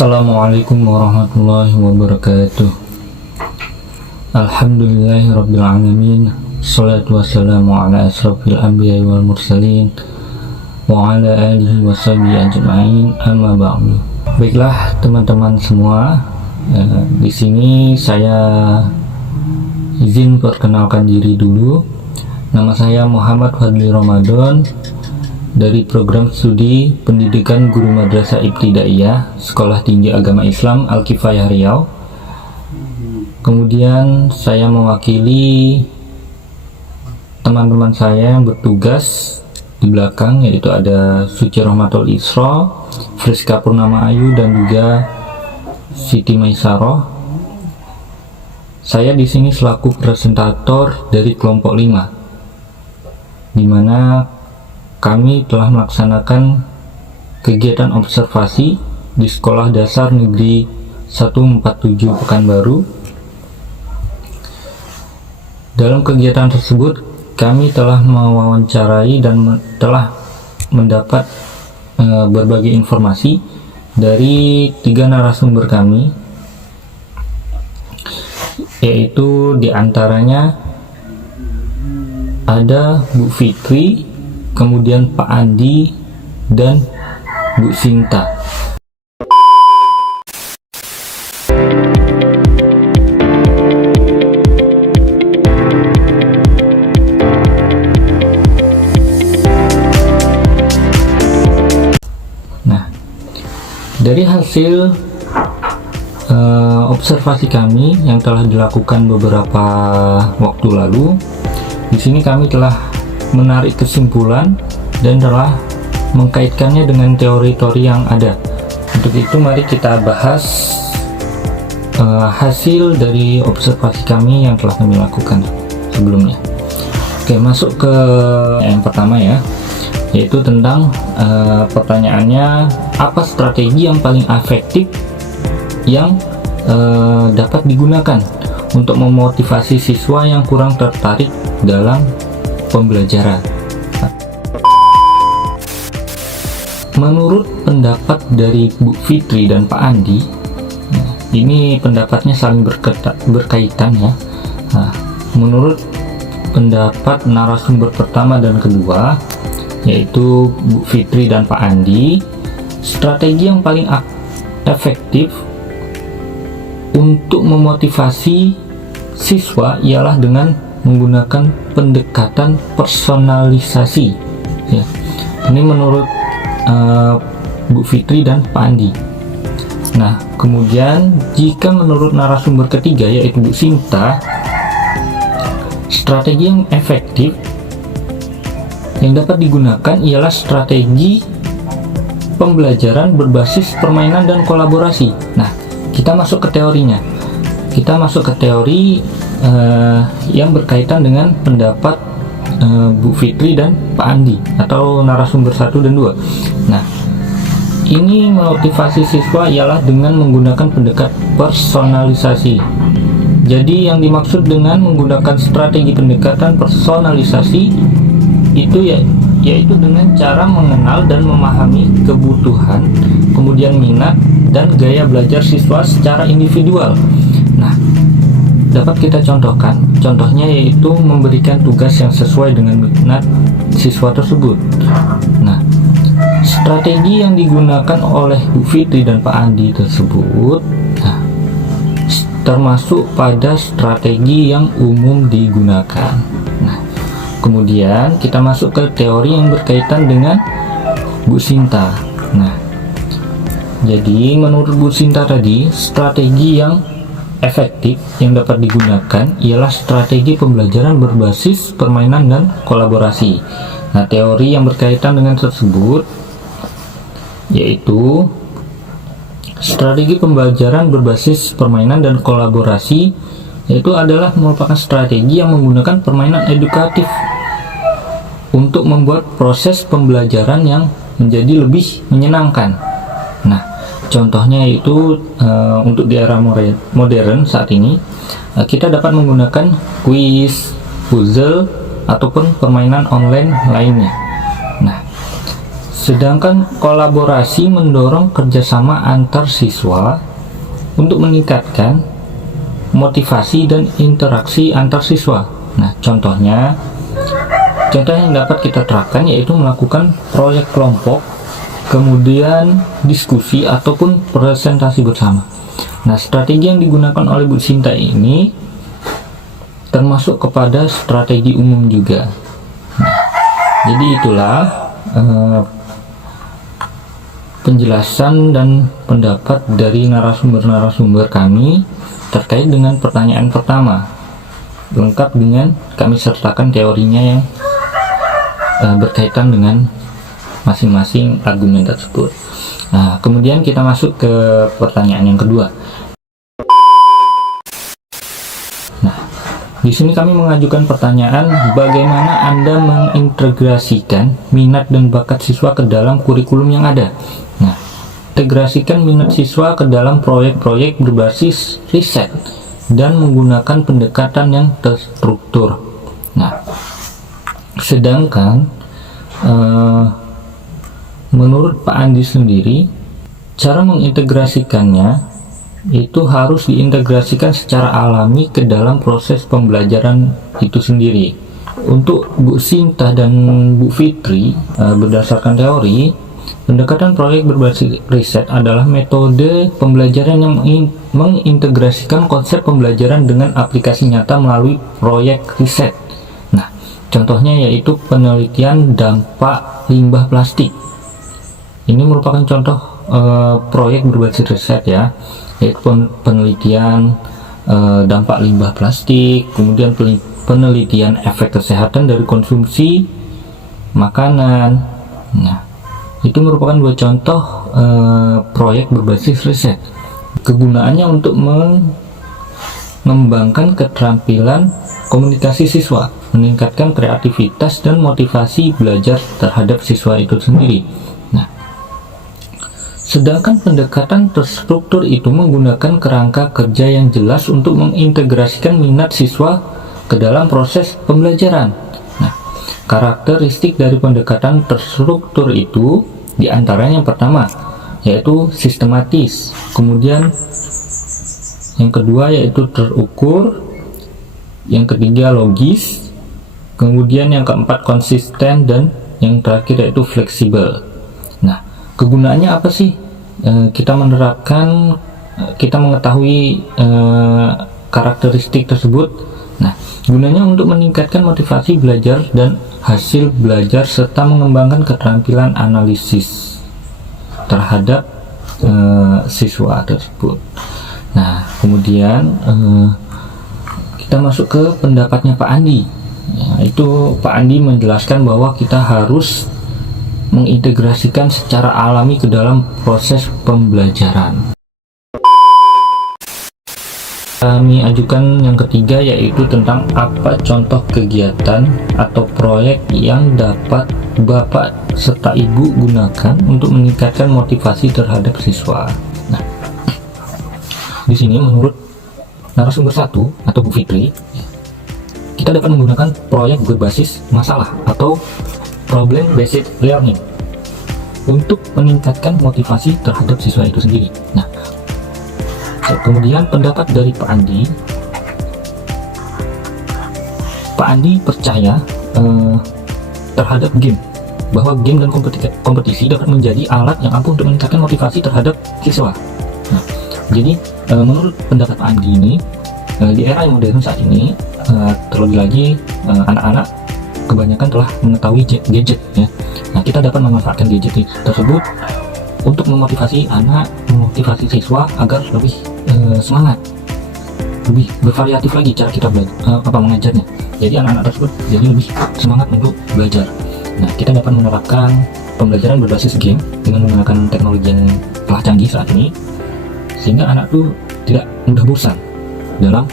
Assalamualaikum warahmatullahi wabarakatuh. Alhamdulillahirrabbilalamin. Salatu wassalamu ala asrafil anbiya wal mursalin wa ala alihi wa sahbihi ajma'in, amma ba'du. Baiklah teman-teman semua, di sini saya izin perkenalkan diri dulu. Nama saya Muhammad Fadli Ramadan dari program studi pendidikan guru madrasah ibtidaiyah Sekolah Tinggi Agama Islam Al-Kifayah Riau. Kemudian saya mewakili teman-teman saya yang bertugas di belakang, yaitu ada Suci Rahmatul Isra, Friska Purnama Ayu, dan juga Siti Maisaroh. Saya di sini selaku presentator dari kelompok 5, di mana kami telah melaksanakan kegiatan observasi di Sekolah Dasar Negeri 147 Pekanbaru. Dalam kegiatan tersebut, kami telah mewawancarai dan telah mendapat berbagai informasi dari 3 narasumber kami, yaitu diantaranya ada Bu Fitri, kemudian Pak Andi, dan Bu Sinta. Nah, dari hasil observasi kami yang telah dilakukan beberapa waktu lalu, di sini kami telah menarik kesimpulan dan telah mengkaitkannya dengan teori-teori yang ada. Untuk itu mari kita bahas hasil dari observasi kami yang telah kami lakukan sebelumnya. Oke, masuk ke yang pertama ya, yaitu tentang pertanyaannya, apa strategi yang paling efektif yang dapat digunakan untuk memotivasi siswa yang kurang tertarik dalam pembelajaran. Menurut pendapat dari Bu Fitri dan Pak Andi, ini pendapatnya saling berkaitan ya. Nah, menurut pendapat narasumber pertama dan kedua, yaitu Bu Fitri dan Pak Andi, strategi yang paling efektif untuk memotivasi siswa ialah dengan menggunakan pendekatan personalisasi ya. Ini menurut Bu Fitri dan Pak Andi. Nah, kemudian jika menurut narasumber ketiga, yaitu Bu Sinta, strategi yang efektif yang dapat digunakan ialah strategi pembelajaran berbasis permainan dan kolaborasi. Nah, kita masuk ke teorinya. Kita masuk ke teori yang berkaitan dengan pendapat Bu Fitri dan Pak Andi atau narasumber 1 dan 2. Nah, ini motivasi siswa ialah dengan menggunakan pendekatan personalisasi. Jadi yang dimaksud dengan menggunakan strategi pendekatan personalisasi itu yaitu dengan cara mengenal dan memahami kebutuhan, kemudian minat dan gaya belajar siswa secara individual. Nah, dapat kita contohkan. Contohnya yaitu memberikan tugas yang sesuai dengan minat siswa tersebut. Nah, strategi yang digunakan oleh Bu Fitri dan Pak Andi tersebut, termasuk pada strategi yang umum digunakan. Nah, kemudian kita masuk ke teori yang berkaitan dengan Bu Sinta. Nah, jadi menurut Bu Sinta tadi, strategi yang efektif yang dapat digunakan ialah strategi pembelajaran berbasis permainan dan kolaborasi. Nah, teori yang berkaitan dengan tersebut yaitu strategi pembelajaran berbasis permainan dan kolaborasi, yaitu adalah merupakan strategi yang menggunakan permainan edukatif untuk membuat proses pembelajaran yang menjadi lebih menyenangkan. Nah, contohnya itu untuk di era modern saat ini, kita dapat menggunakan kuis, puzzle, ataupun permainan online lainnya. Nah, sedangkan kolaborasi mendorong kerjasama antar siswa untuk meningkatkan motivasi dan interaksi antar siswa. Nah, contohnya yang dapat kita terapkan yaitu melakukan proyek kelompok, kemudian diskusi ataupun presentasi bersama. Nah, strategi yang digunakan oleh Bu Sinta ini termasuk kepada strategi umum juga. Nah, jadi itulah penjelasan dan pendapat dari narasumber-narasumber kami terkait dengan pertanyaan pertama, lengkap dengan kami sertakan teorinya yang berkaitan dengan masing-masing argumen tersebut. Nah, kemudian kita masuk ke pertanyaan yang kedua. Nah, di sini kami mengajukan pertanyaan, bagaimana Anda mengintegrasikan minat dan bakat siswa ke dalam kurikulum yang ada? Nah, integrasikan minat siswa ke dalam proyek-proyek berbasis riset dan menggunakan pendekatan yang terstruktur. Nah, sedangkan menurut Pak Andi sendiri, cara mengintegrasikannya itu harus diintegrasikan secara alami ke dalam proses pembelajaran itu sendiri. Untuk Bu Sinta dan Bu Fitri, berdasarkan teori, pendekatan proyek berbasis riset adalah metode pembelajaran yang mengintegrasikan konsep pembelajaran dengan aplikasi nyata melalui proyek riset. Nah, contohnya yaitu penelitian dampak limbah plastik. Ini merupakan contoh proyek berbasis riset ya, yaitu penelitian dampak limbah plastik, kemudian penelitian efek kesehatan dari konsumsi makanan. Nah, itu merupakan dua contoh proyek berbasis riset. Kegunaannya untuk mengembangkan keterampilan komunikasi siswa, meningkatkan kreativitas dan motivasi belajar terhadap siswa itu sendiri. Nah, sedangkan pendekatan terstruktur itu menggunakan kerangka kerja yang jelas untuk mengintegrasikan minat siswa ke dalam proses pembelajaran. Nah, karakteristik dari pendekatan terstruktur itu diantaranya yang pertama yaitu sistematis, kemudian yang kedua yaitu terukur, yang ketiga logis, kemudian yang keempat konsisten, dan yang terakhir yaitu fleksibel. Nah, kegunaannya apa sih? Kita mengetahui karakteristik tersebut. Nah, gunanya untuk meningkatkan motivasi belajar dan hasil belajar serta mengembangkan keterampilan analisis terhadap siswa tersebut. Nah, kemudian kita masuk ke pendapatnya Pak Andi. Itu Pak Andi menjelaskan bahwa kita harus mengintegrasikan secara alami ke dalam proses pembelajaran. Kami ajukan yang ketiga yaitu tentang apa contoh kegiatan atau proyek yang dapat Bapak serta Ibu gunakan untuk meningkatkan motivasi terhadap siswa. Nah, di sini menurut narasumber 1 atau Bu Fitri, kita dapat menggunakan proyek berbasis masalah atau problem based learning untuk meningkatkan motivasi terhadap siswa itu sendiri. Nah, kemudian pendapat dari Pak Andi percaya terhadap game, bahwa game dan kompetisi dapat menjadi alat yang ampuh untuk meningkatkan motivasi terhadap siswa. Nah, jadi menurut pendapat Pak Andi ini, di era yang modern saat ini, terlebih lagi anak-anak kebanyakan telah mengetahui gadget ya. Nah, kita dapat memanfaatkan gadget tersebut untuk memotivasi anak, memotivasi siswa agar lebih semangat, lebih bervariatif lagi cara kita mengajarnya. Jadi anak-anak tersebut jadi lebih semangat untuk belajar. Nah, kita dapat menerapkan pembelajaran berbasis game dengan menggunakan teknologi yang telah canggih saat ini, sehingga anak tuh tidak mudah bosan dalam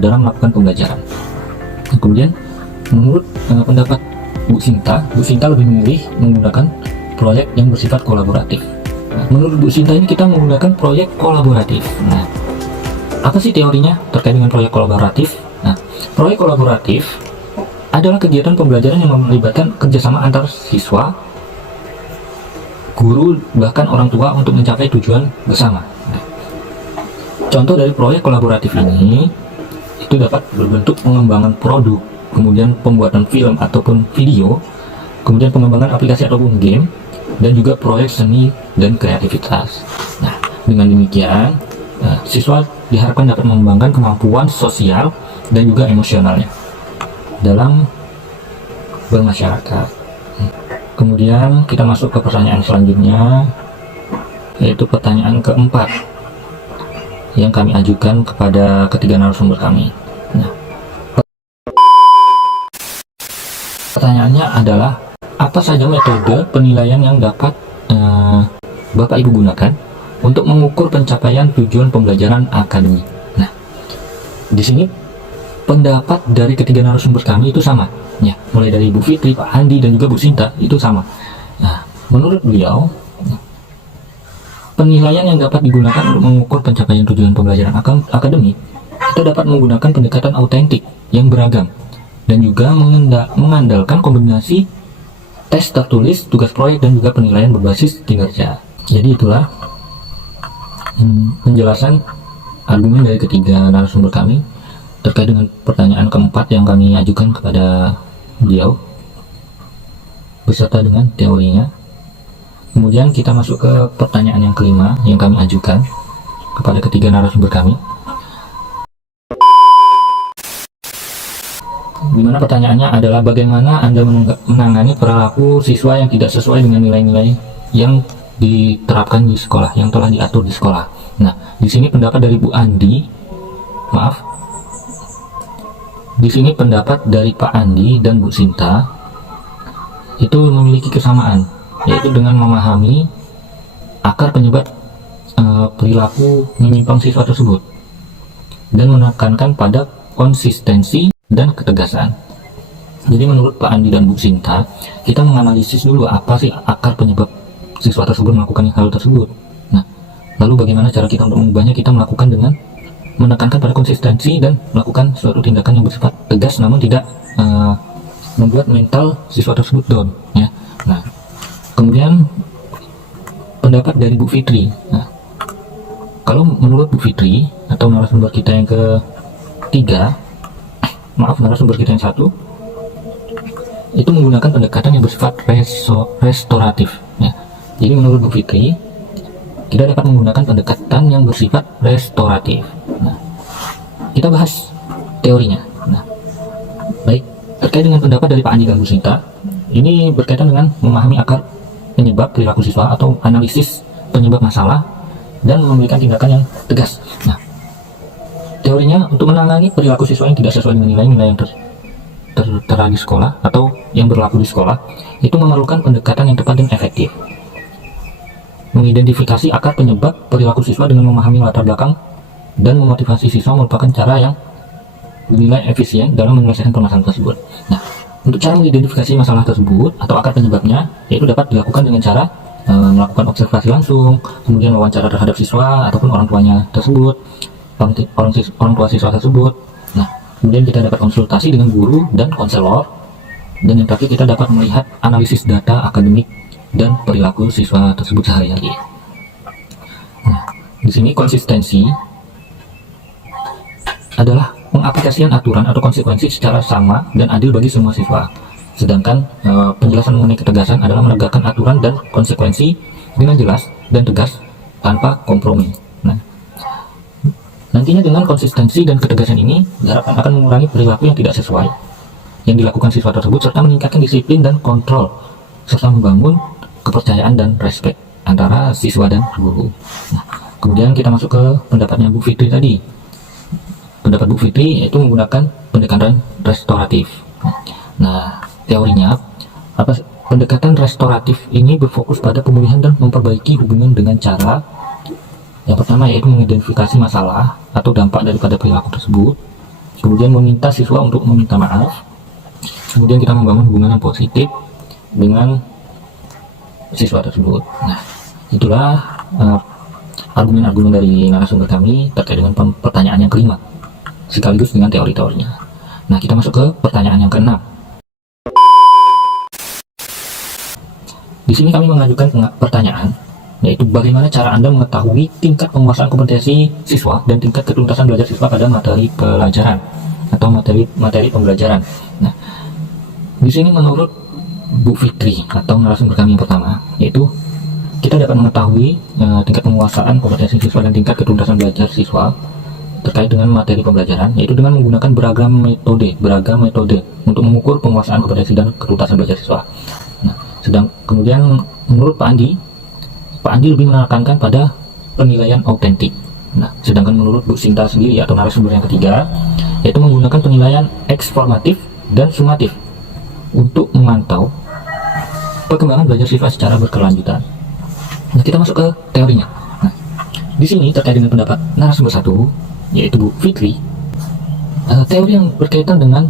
melakukan pembelajaran. Nah, kemudian menurut pendapat Bu Sinta lebih memilih menggunakan proyek yang bersifat kolaboratif. Nah, menurut Bu Sinta ini kita menggunakan proyek kolaboratif. Nah, apa sih teorinya terkait dengan proyek kolaboratif? Nah, proyek kolaboratif adalah kegiatan pembelajaran yang melibatkan kerjasama antar siswa, guru, bahkan orang tua untuk mencapai tujuan bersama. Nah, contoh dari proyek kolaboratif ini itu dapat berbentuk pengembangan produk, kemudian pembuatan film ataupun video, kemudian pengembangan aplikasi ataupun game, dan juga proyek seni dan kreativitas. Nah, dengan demikian siswa diharapkan dapat mengembangkan kemampuan sosial dan juga emosionalnya dalam bermasyarakat. Kemudian kita masuk ke pertanyaan selanjutnya, yaitu pertanyaan keempat yang kami ajukan kepada ketiga narasumber kami. Nah, pertanyaannya adalah, apa saja metode penilaian yang dapat Bapak Ibu gunakan untuk mengukur pencapaian tujuan pembelajaran akademik? Nah, di sini pendapat dari ketiga narasumber kami itu sama, ya, mulai dari Bu Fitri, Pak Andi, dan juga Bu Sinta itu sama. Nah, menurut beliau, penilaian yang dapat digunakan untuk mengukur pencapaian tujuan pembelajaran akademik, kita dapat menggunakan pendekatan autentik yang beragam dan juga mengandalkan kombinasi tes tertulis, tugas proyek, dan juga penilaian berbasis kinerja. Jadi itulah penjelasan argumen dari ketiga narasumber kami terkait dengan pertanyaan keempat yang kami ajukan kepada beliau beserta dengan teorinya. Kemudian kita masuk ke pertanyaan yang kelima yang kami ajukan kepada ketiga narasumber kami, dimana pertanyaannya adalah, bagaimana Anda menangani perilaku siswa yang tidak sesuai dengan nilai-nilai yang diterapkan di sekolah, yang telah diatur di sekolah. Nah, di sini pendapat dari Bu Andi, di sini pendapat dari Pak Andi dan Bu Sinta itu memiliki kesamaan, yaitu dengan memahami akar penyebab perilaku menyimpang siswa tersebut dan menekankan pada konsistensi dan ketegasan. Jadi menurut Pak Andi dan Bu Sinta, kita menganalisis dulu apa sih akar penyebab siswa tersebut melakukan hal tersebut. Nah, lalu bagaimana cara kita untuk mengubahnya? Kita melakukan dengan menekankan pada konsistensi dan melakukan suatu tindakan yang bersifat tegas namun tidak membuat mental siswa tersebut down, ya. Nah, kemudian pendapat dari Bu Fitri. Nah, kalau menurut Bu Fitri atau narasumber kita yang ketiga, narasumber kita yang satu, itu menggunakan pendekatan yang bersifat restoratif, ya. Jadi menurut Bu Fitri, kita dapat menggunakan pendekatan yang bersifat restoratif. Nah, kita bahas teorinya. Nah, baik, terkait dengan pendapat dari Pak Andi dan Bu Sinta, ini berkaitan dengan memahami akar penyebab perilaku siswa atau analisis penyebab masalah dan memberikan tindakan yang tegas. Nah, teorinya untuk menangani perilaku siswa yang tidak sesuai dengan nilai-nilai yang tertera di sekolah atau yang berlaku di sekolah, itu memerlukan pendekatan yang tepat dan efektif. Mengidentifikasi akar penyebab perilaku siswa dengan memahami latar belakang dan memotivasi siswa merupakan cara yang dinilai efisien dalam menyelesaikan permasalahan tersebut. Nah, untuk cara mengidentifikasi masalah tersebut atau akar penyebabnya, yaitu dapat dilakukan dengan cara melakukan observasi langsung, kemudian wawancara terhadap siswa ataupun orang tuanya tersebut, orang tua siswa tersebut. Nah, kemudian kita dapat konsultasi dengan guru dan konselor, dan yang terakhir kita dapat melihat analisis data akademik dan perilaku siswa tersebut sehari-hari. Nah, di sini konsistensi adalah pengaplikasian aturan atau konsekuensi secara sama dan adil bagi semua siswa. Sedangkan penjelasan mengenai ketegasan adalah menegakkan aturan dan konsekuensi dengan jelas dan tegas tanpa kompromi. Nah, Nantinya dengan konsistensi dan ketegasan ini diharapkan akan mengurangi perilaku yang tidak sesuai yang dilakukan siswa tersebut, serta meningkatkan disiplin dan kontrol, serta membangun kepercayaan dan respect antara siswa dan guru. Nah, kemudian kita masuk ke pendapatnya Bu Fitri tadi. Pendapat Bu Fitri yaitu menggunakan pendekatan restoratif. Nah, teorinya pendekatan restoratif ini berfokus pada pemulihan dan memperbaiki hubungan dengan cara yang pertama yaitu mengidentifikasi masalah atau dampak daripada perilaku tersebut, kemudian meminta siswa untuk meminta maaf, kemudian kita membangun hubungan yang positif dengan siswa tersebut. Nah, itulah argumen-argumen dari narasumber kami terkait dengan pertanyaan yang kelima sekaligus dengan teori-teorinya. Nah, kita masuk ke pertanyaan yang keenam. Di sini kami mengajukan pertanyaan, yaitu bagaimana cara Anda mengetahui tingkat penguasaan kompetensi siswa dan tingkat ketuntasan belajar siswa pada materi pelajaran atau materi pembelajaran. Nah, di sini menurut Bu Fitri atau narasumber kami yang pertama, yaitu kita dapat mengetahui tingkat penguasaan kompetensi siswa dan tingkat ketuntasan belajar siswa terkait dengan materi pembelajaran, yaitu dengan menggunakan beragam metode untuk mengukur penguasaan kompetensi dan ketuntasan belajar siswa. Nah, kemudian menurut Pak Andi lebih menekankan pada penilaian autentik. Nah, sedangkan menurut Bu Sinta sendiri atau narasumber yang ketiga, yaitu menggunakan penilaian eksformatif dan sumatif untuk memantau perkembangan belajar siswa secara berkelanjutan. Nah, kita masuk ke teorinya. Nah, di sini terkait dengan pendapat narasumber satu, yaitu Bu Fitri, teori yang berkaitan dengan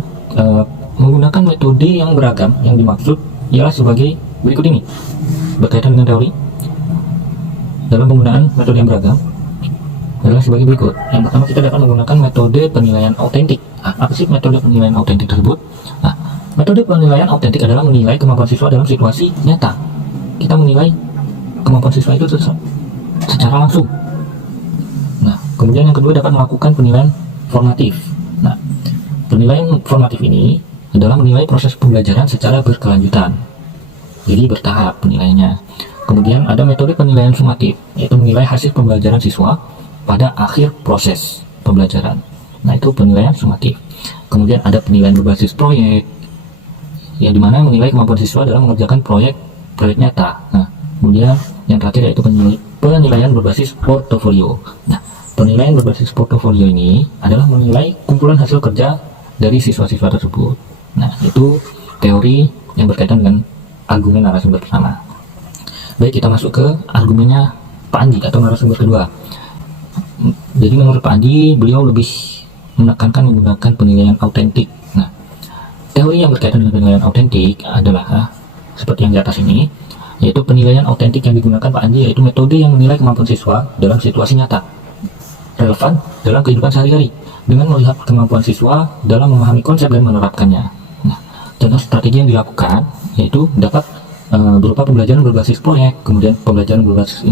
menggunakan metode yang beragam yang dimaksud ialah sebagai berikut ini. Berkaitan dengan teori dalam penggunaan metode yang beragam adalah sebagai berikut. Yang pertama, kita dapat menggunakan metode penilaian autentik. Apa sih metode penilaian autentik tersebut? Nah, metode penilaian autentik adalah menilai kemampuan siswa dalam situasi nyata. Kita menilai kemampuan siswa itu secara langsung. Nah, kemudian yang kedua dapat melakukan penilaian formatif. Nah, penilaian formatif ini adalah menilai proses pembelajaran secara berkelanjutan. Jadi bertahap penilaiannya. Kemudian ada metode penilaian sumatif, yaitu menilai hasil pembelajaran siswa pada akhir proses pembelajaran. Nah, itu penilaian sumatif. Kemudian ada penilaian berbasis proyek, yang dimana menilai kemampuan siswa dalam mengerjakan proyek nyata. Nah, kemudian yang terakhir yaitu penilaian berbasis portofolio. Nah, penilaian berbasis portofolio ini adalah menilai kumpulan hasil kerja dari siswa-siswa tersebut. Nah, itu teori yang berkaitan dengan argumen narasumber pertama. Baik, kita masuk ke argumennya Pak Andi atau narasumber kedua. Jadi menurut Pak Andi, beliau lebih menekankan menggunakan penilaian autentik. Nah, teori yang berkaitan dengan penilaian autentik adalah seperti yang di atas ini, yaitu penilaian autentik yang digunakan Pak Andi yaitu metode yang menilai kemampuan siswa dalam situasi nyata, relevan dalam kehidupan sehari-hari, dengan melihat kemampuan siswa dalam memahami konsep dan menerapkannya. Nah, contoh strategi yang dilakukan yaitu dapat berupa pembelajaran berbasis proyek, kemudian pembelajaran berbasis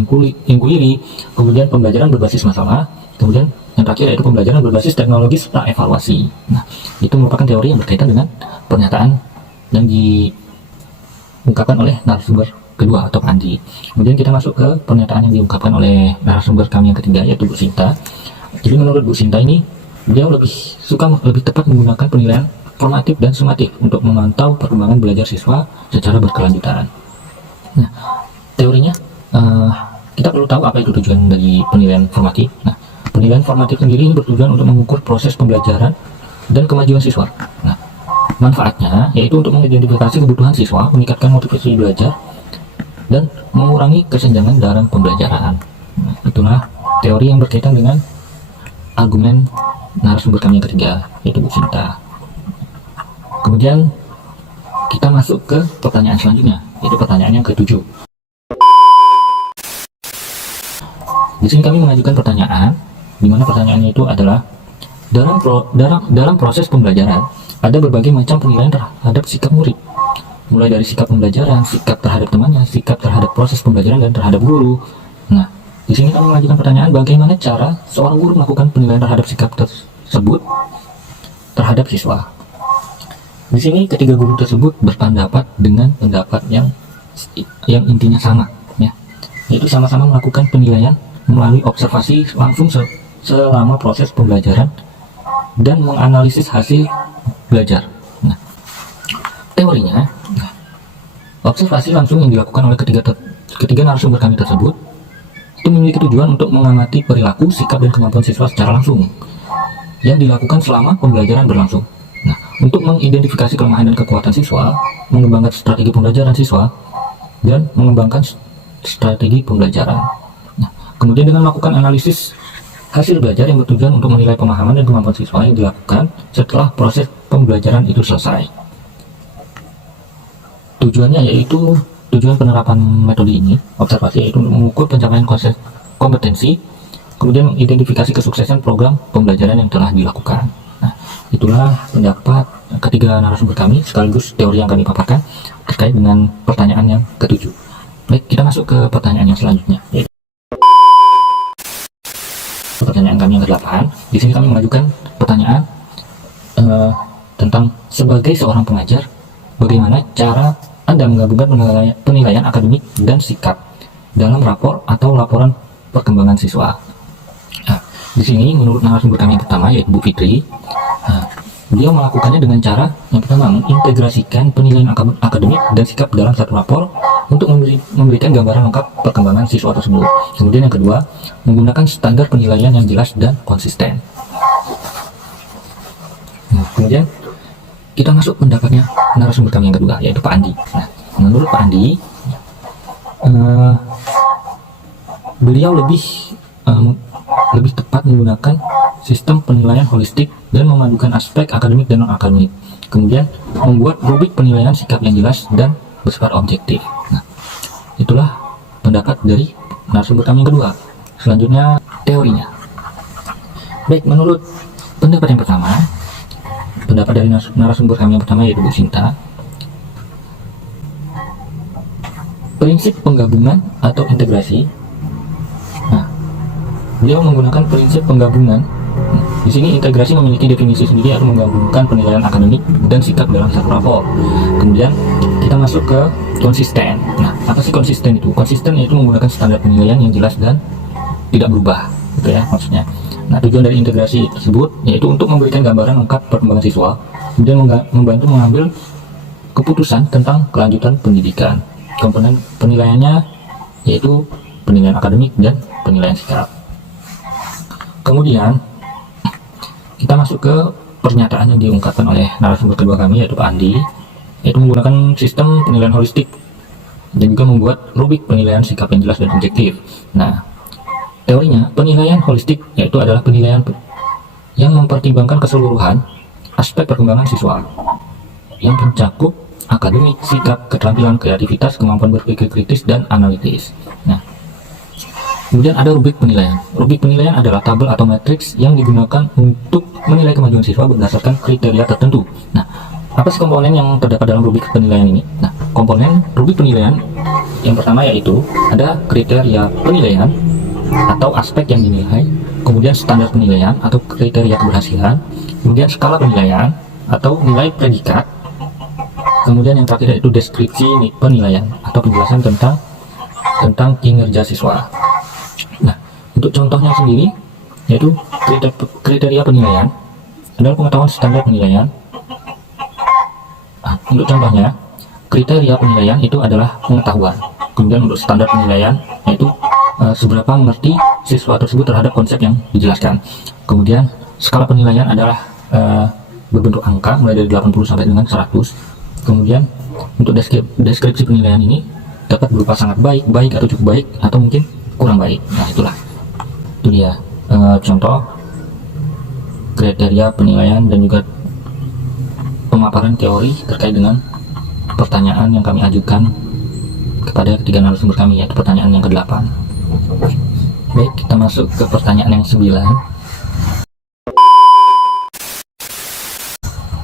inquiry, kemudian pembelajaran berbasis masalah, kemudian yang terakhir yaitu pembelajaran berbasis teknologi serta evaluasi. Nah, itu merupakan teori yang berkaitan dengan pernyataan yang diungkapkan oleh narasumber kedua atau Andi. Kemudian kita masuk ke pernyataan yang diungkapkan oleh narasumber kami yang ketiga yaitu Bu Sinta. Jadi menurut Bu Sinta ini, beliau lebih tepat menggunakan penilaian formatif dan sumatif untuk memantau perkembangan belajar siswa secara berkelanjutan. Nah, teorinya kita perlu tahu apa itu tujuan dari penilaian formatif. Nah, penilaian formatif sendiri bertujuan untuk mengukur proses pembelajaran dan kemajuan siswa. Nah, manfaatnya yaitu untuk mengidentifikasi kebutuhan siswa, meningkatkan motivasi belajar, dan mengurangi kesenjangan dalam pembelajaran. Nah, itulah teori yang berkaitan dengan argumen narasumber kami yang ketiga yaitu Bu Sinta. Kemudian kita masuk ke pertanyaan selanjutnya, yaitu pertanyaan yang ketujuh. Di sini kami mengajukan pertanyaan, di mana pertanyaannya itu adalah dalam proses pembelajaran ada berbagai macam penilaian terhadap sikap murid, mulai dari sikap pembelajaran, sikap terhadap temannya, sikap terhadap proses pembelajaran dan terhadap guru. Nah, di sini kami mengajukan pertanyaan bagaimana cara seorang guru melakukan penilaian terhadap sikap tersebut terhadap siswa. Di sini ketiga guru tersebut berpendapat dengan pendapat yang intinya sama, ya, yaitu sama-sama melakukan penilaian melalui observasi langsung selama proses pembelajaran dan menganalisis hasil belajar. Nah, teorinya, observasi langsung yang dilakukan oleh ketiga narasumber kami tersebut itu memiliki tujuan untuk mengamati perilaku, sikap, dan kemampuan siswa secara langsung yang dilakukan selama pembelajaran berlangsung. Nah, untuk mengidentifikasi kelemahan dan kekuatan siswa, mengembangkan strategi pembelajaran siswa, dan mengembangkan strategi pembelajaran. Nah, kemudian dengan melakukan analisis hasil belajar yang bertujuan untuk menilai pemahaman dan kemampuan siswa yang dilakukan setelah proses pembelajaran itu selesai. Tujuannya yaitu tujuan penerapan metode ini, observasi, yaitu untuk mengukur pencapaian kompetensi, kemudian mengidentifikasi kesuksesan program pembelajaran yang telah dilakukan. Nah, itulah pendapat ketiga narasumber kami sekaligus teori yang kami paparkan terkait dengan pertanyaan yang ketujuh. Baik, kita masuk ke pertanyaan yang selanjutnya. Pertanyaan kami yang ke-8. Di sini kami mengajukan pertanyaan tentang sebagai seorang pengajar, bagaimana cara Anda menggabungkan penilaian akademik dan sikap dalam rapor atau laporan perkembangan siswa. Nah, di sini menurut narasumber kami yang pertama yaitu Bu Fitri, beliau melakukannya dengan cara yang pertama mengintegrasikan penilaian akademik dan sikap dalam satu rapor untuk memberikan gambaran lengkap perkembangan siswa tersebut. Kemudian yang kedua, menggunakan standar penilaian yang jelas dan konsisten. Nah, kemudian kita masuk pendapatnya narasumber kami yang kedua yaitu Pak Andi. Nah, menurut Pak Andi, beliau lebih tepat menggunakan sistem penilaian holistik dan memadukan aspek akademik dan non-akademik. Kemudian membuat rubrik penilaian sikap yang jelas dan bersifat objektif. Nah, itulah pendapat dari narasumber kami yang kedua. Selanjutnya teorinya. Baik, menurut pendapat yang pertama, pendapat dari narasumber kami yang pertama yaitu Bu Sinta, prinsip penggabungan atau integrasi. Nah, beliau menggunakan prinsip penggabungan. Di sini integrasi memiliki definisi sendiri yaitu menggabungkan penilaian akademik dan sikap dalam satu rapor. Kemudian kita masuk ke konsisten. Nah, apa sih konsisten itu? Konsisten yaitu menggunakan standar penilaian yang jelas dan tidak berubah, gitu ya maksudnya. Nah, tujuan dari integrasi tersebut yaitu untuk memberikan gambaran lengkap perkembangan siswa, kemudian membantu mengambil keputusan tentang kelanjutan pendidikan. Komponen penilaiannya yaitu penilaian akademik dan penilaian sikap. Kemudian kita masuk ke pernyataan yang diungkapkan oleh narasumber kedua kami yaitu Pak Andi, yaitu menggunakan sistem penilaian holistik dan juga membuat rubrik penilaian sikap yang jelas dan objektif. Nah, teorinya penilaian holistik yaitu adalah penilaian yang mempertimbangkan keseluruhan aspek perkembangan siswa yang mencakup akademik, sikap, keterampilan, kreativitas, kemampuan berpikir kritis, dan analitis. Nah, kemudian ada rubrik penilaian. Rubrik penilaian adalah tabel atau matriks yang digunakan untuk menilai kemajuan siswa berdasarkan kriteria tertentu. Nah, apa sih komponen yang terdapat dalam rubrik penilaian ini? Nah, komponen rubrik penilaian yang pertama yaitu ada kriteria penilaian atau aspek yang dinilai, kemudian standar penilaian atau kriteria keberhasilan, kemudian skala penilaian atau nilai predikat, kemudian yang terakhir yaitu deskripsi penilaian atau penjelasan tentang kinerja siswa. Nah, untuk contohnya sendiri yaitu kriteria penilaian adalah pengetahuan standar penilaian. Nah, untuk contohnya kriteria penilaian itu adalah pengetahuan. Kemudian untuk standar penilaian yaitu seberapa mengerti siswa tersebut terhadap konsep yang dijelaskan. Kemudian skala penilaian adalah berbentuk angka mulai dari 80 sampai dengan 100. Kemudian untuk deskripsi penilaian ini dapat berupa sangat baik, baik atau cukup baik, atau mungkin kurang baik. Nah, itulah itu dia contoh kriteria penilaian dan juga pemaparan teori terkait dengan pertanyaan yang kami ajukan kepada ketiga narasumber kami, yaitu pertanyaan yang ke-8. Baik, kita masuk ke pertanyaan yang 9.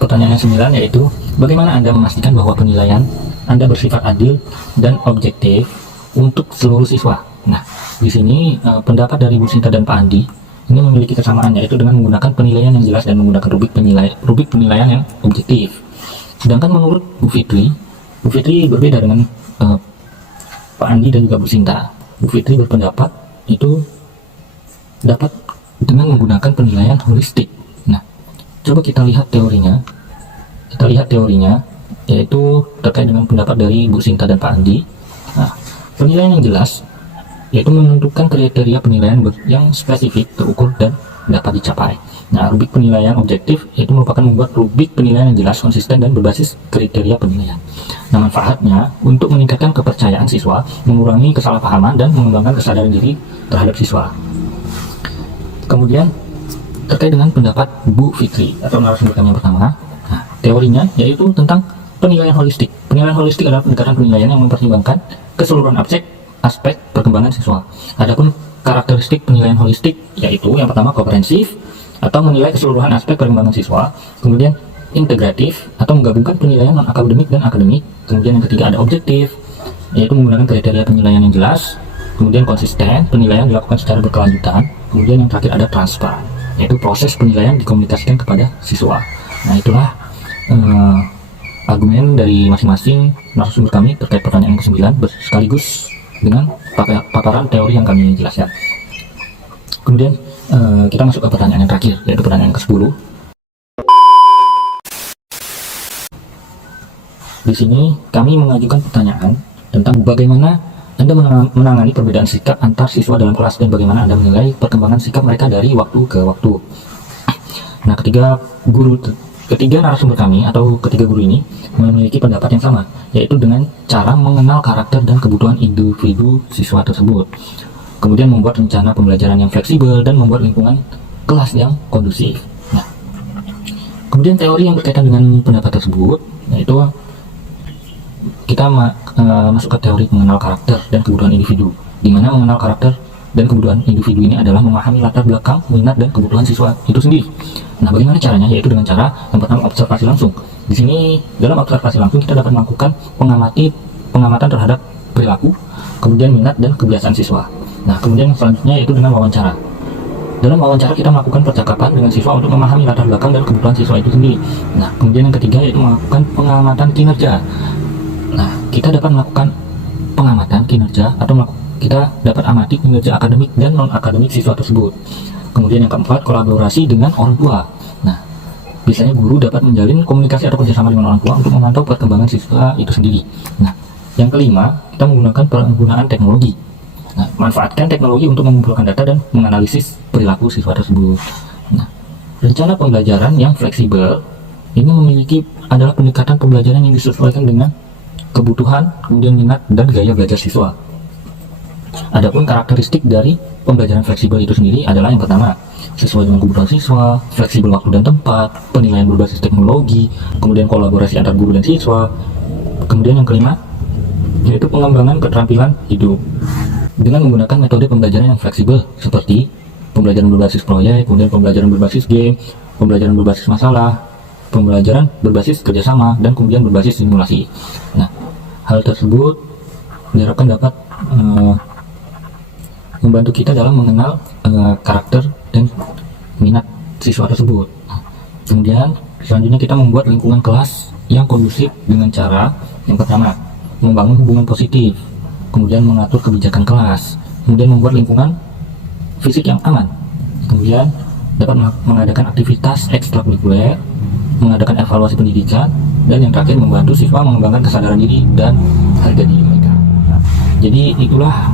Pertanyaan yang 9 yaitu, bagaimana Anda memastikan bahwa penilaian Anda bersifat adil dan objektif untuk seluruh siswa? Nah, di sini pendapat dari Bu Sinta dan Pak Andi ini memiliki kesamaan, yaitu dengan menggunakan penilaian yang jelas dan menggunakan rubrik penilaian yang objektif. Sedangkan menurut Bu Fitri berbeda dengan Pak Andi dan juga Bu Sinta. Bu Fitri berpendapat itu dapat dengan menggunakan penilaian holistik. Nah, coba kita lihat teorinya. Yaitu terkait dengan pendapat dari Bu Sinta dan Pak Andi. Nah, penilaian yang jelas yaitu menentukan kriteria penilaian yang spesifik, terukur, dan dapat dicapai. Nah, rubrik penilaian objektif yaitu merupakan membuat rubrik penilaian yang jelas, konsisten, dan berbasis kriteria penilaian. Nah, manfaatnya untuk meningkatkan kepercayaan siswa, mengurangi kesalahpahaman, dan mengembangkan kesadaran diri terhadap siswa. Kemudian terkait dengan pendapat Bu Fitri atau narasumber kami yang pertama, nah, teorinya yaitu tentang penilaian holistik. Penilaian holistik adalah pendekatan penilaian yang mempertimbangkan keseluruhan aspek perkembangan siswa. Adapun karakteristik penilaian holistik yaitu yang pertama komprehensif atau menilai keseluruhan aspek perkembangan siswa, kemudian integratif atau menggabungkan penilaian non akademik dan akademik, kemudian yang ketiga ada objektif yaitu menggunakan kriteria penilaian yang jelas, kemudian konsisten, penilaian dilakukan secara berkelanjutan, kemudian yang terakhir ada transparan yaitu proses penilaian dikomunikasikan kepada siswa. Nah, itulah argumen dari masing-masing narasumber kami terkait pertanyaan ke-9 sekaligus dengan paparan teori yang kami jelaskan. Kemudian kita masuk ke pertanyaan yang terakhir, yaitu pertanyaan ke-10. Di sini kami mengajukan pertanyaan tentang bagaimana Anda menangani perbedaan sikap antar siswa dalam kelas dan bagaimana Anda menilai perkembangan sikap mereka dari waktu ke waktu. Nah, ketiga narasumber kami atau ketiga guru ini memiliki pendapat yang sama, yaitu dengan cara mengenal karakter dan kebutuhan individu siswa tersebut, kemudian membuat rencana pembelajaran yang fleksibel dan membuat lingkungan kelas yang kondusif. Nah, kemudian teori yang berkaitan dengan pendapat tersebut yaitu kita masuk ke teori mengenal karakter dan kebutuhan individu, di mana mengenal karakter dan kebutuhan individu ini adalah memahami latar belakang, minat, dan kebutuhan siswa itu sendiri. Nah, bagaimana caranya? Yaitu dengan cara yang pertama observasi langsung. Di sini dalam observasi langsung kita dapat melakukan pengamatan terhadap perilaku, kemudian minat dan kebiasaan siswa. Nah, kemudian selanjutnya yaitu dengan wawancara. Dalam wawancara kita melakukan percakapan dengan siswa untuk memahami latar belakang dan kebutuhan siswa itu sendiri. Nah, kemudian yang ketiga yaitu melakukan pengamatan kinerja. Nah, kita dapat melakukan pengamatan kinerja atau kita dapat amati kinerja akademik dan non-akademik siswa tersebut. Kemudian yang keempat, kolaborasi dengan orang tua. Nah, biasanya guru dapat menjalin komunikasi atau kerjasama dengan orang tua untuk memantau perkembangan siswa itu sendiri. Nah, yang kelima, kita menggunakan penggunaan teknologi. Nah, manfaatkan teknologi untuk mengumpulkan data dan menganalisis perilaku siswa tersebut. Nah, rencana pembelajaran yang fleksibel ini adalah pendekatan pembelajaran yang disesuaikan dengan kebutuhan, kemudian minat, dan gaya belajar siswa. Adapun karakteristik dari pembelajaran fleksibel itu sendiri adalah yang pertama, sesuai dengan kebutuhan siswa, fleksibel waktu dan tempat, penilaian berbasis teknologi, kemudian kolaborasi antar guru dan siswa. Kemudian yang kelima, yaitu pengembangan keterampilan hidup dengan menggunakan metode pembelajaran yang fleksibel seperti pembelajaran berbasis proyek, kemudian pembelajaran berbasis game, pembelajaran berbasis masalah, pembelajaran berbasis kerjasama, dan kemudian berbasis simulasi. Nah, hal tersebut diharapkan dapat membantu kita dalam mengenal karakter dan minat siswa tersebut. Kemudian selanjutnya kita membuat lingkungan kelas yang kondusif dengan cara yang pertama, membangun hubungan positif, kemudian mengatur kebijakan kelas, kemudian membuat lingkungan fisik yang aman, kemudian dapat mengadakan aktivitas ekstrakurikuler, mengadakan evaluasi pendidikan, dan yang terakhir membantu siswa mengembangkan kesadaran diri dan harga diri mereka. Jadi itulah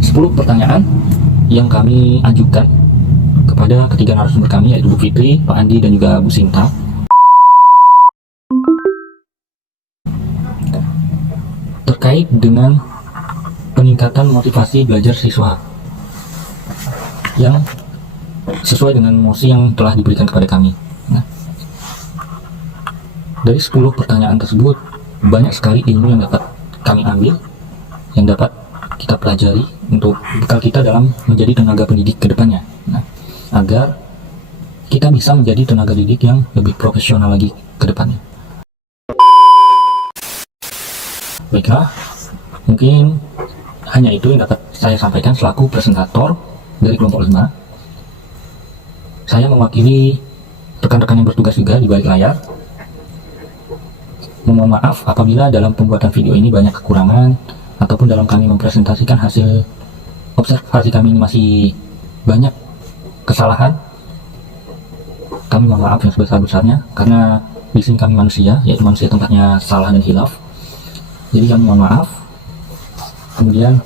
10 pertanyaan yang kami ajukan kepada ketiga narasumber kami, yaitu Bu Fitri, Pak Andi, dan juga Bu Sinta. Terkait dengan peningkatan motivasi belajar siswa yang sesuai dengan mosi yang telah diberikan kepada kami. Nah, dari 10 pertanyaan tersebut, banyak sekali ilmu yang dapat kami ambil, yang dapat kita pelajari untuk bekal kita dalam menjadi tenaga pendidik ke depannya. Nah, agar kita bisa menjadi tenaga didik yang lebih profesional lagi ke depannya. Baiklah, mungkin hanya itu yang dapat saya sampaikan selaku presentator dari kelompok 5. Saya mewakili rekan-rekan yang bertugas juga di balik layar. Mohon maaf apabila dalam pembuatan video ini banyak kekurangan, ataupun dalam kami mempresentasikan hasil observasi kami ini masih banyak kesalahan, kami mohon maaf yang sebesar-besarnya, karena di sini kami manusia, yaitu manusia tempatnya salah dan hilaf. Jadi kami mohon maaf. Kemudian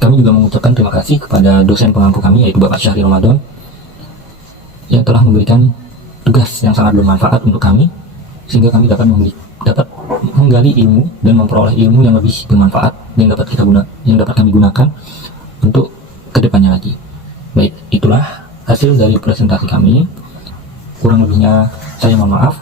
kami juga mengucapkan terima kasih kepada dosen pengampu kami, yaitu Bapak Syahri Ramadan, yang telah memberikan tugas yang sangat bermanfaat untuk kami, sehingga kami dapat menggali ilmu dan memperoleh ilmu yang lebih bermanfaat yang dapat kami gunakan untuk kedepannya lagi. Baik, itulah hasil dari presentasi kami. Kurang lebihnya saya mohon maaf.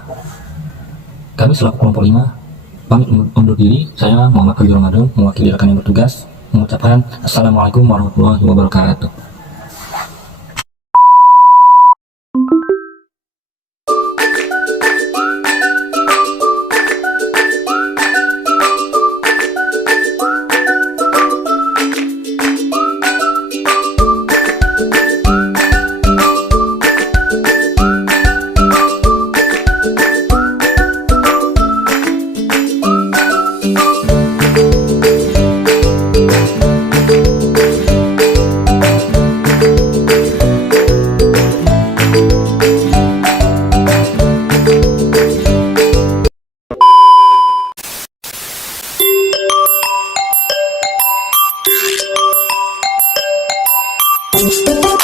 Kami selaku kelompok 5 pamit undur diri. Saya Muhammad Fadil Ramadan, mewakili rekan yang bertugas, mengucapkan Assalamualaikum warahmatullahi wabarakatuh. Thank you.